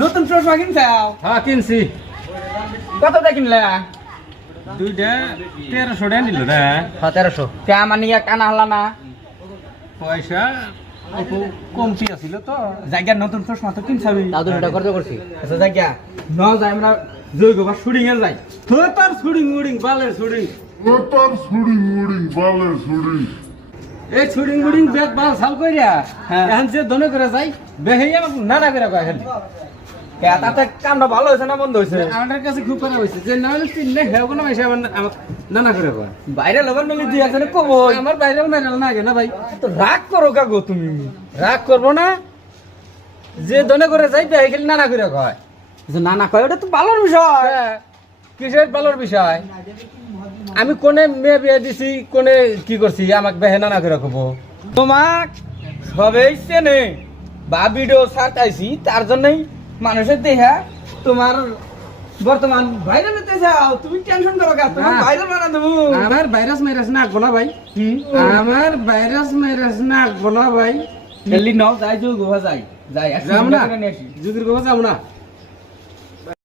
নতুন চশমা কিনছাও? হ্যাঁ কিনছি। কতটা কিনলা? দুইটা 1300 টাকা নিল না। 1300। কে আমার নিয়ে কানা হলা না? পয়সা অল্প কমতি আছিল তো। জায়গা নতুন চশমা তো কিনছাবি। তাও তো এটা খরচ করছি। আচ্ছা জায়গা ন যাই আমরা জৈগ বা শুটিং এ যাই। তো তার শুটিং মুডিং বালের শুটিং। এই শুটিং মুডিং ব্যাগ বাল সাল কইরা এখন যে দনে করে যাই বেহেই আমাকে নানা করে কয় খালি। কে তাতে কামটা ভালো হইছে না বন্ধ হইছে? আমাদের কাছে খুব খারাপ হয়েছে যে না হলে কিনলে হেও কোনো পয়সা আমার নানা করে কয়। বাইরে লবার মিলি দিয়ে আছে কবো। আমার বাইরেও মেরাল না না ভাই। তো রাগ করো কাগো তুমি। রাগ করবো না, যে দনে করে যাই বেহে খালি নানা করে কয়। যে নানা কয় ওটা তো ভালোর বিষয়। কিসের ভালোর বিষয়? আমি কোনে মেয়ে বিয়ে দিছি, কোনে কি করছি, আমাকে বেহে নানা করে কব। তোমাক সবেই চেনে বা ভিডিও ছাড়তাইছি তার জন্যই মানুষের দেখা তোমার বর্তমান ভাইরাল হতে যাও। তুমি টেনশন করো কেন? তোমার ভাইরাল বানা দেবো। আমার ভাইরাস মাইরাস না গোনা ভাই। আমার ভাইরাস মাইরাস না গোনা ভাই। দিল্লি নাও যাই যোগ যাই যাই যাম না, যুগের গোবা যাবো না।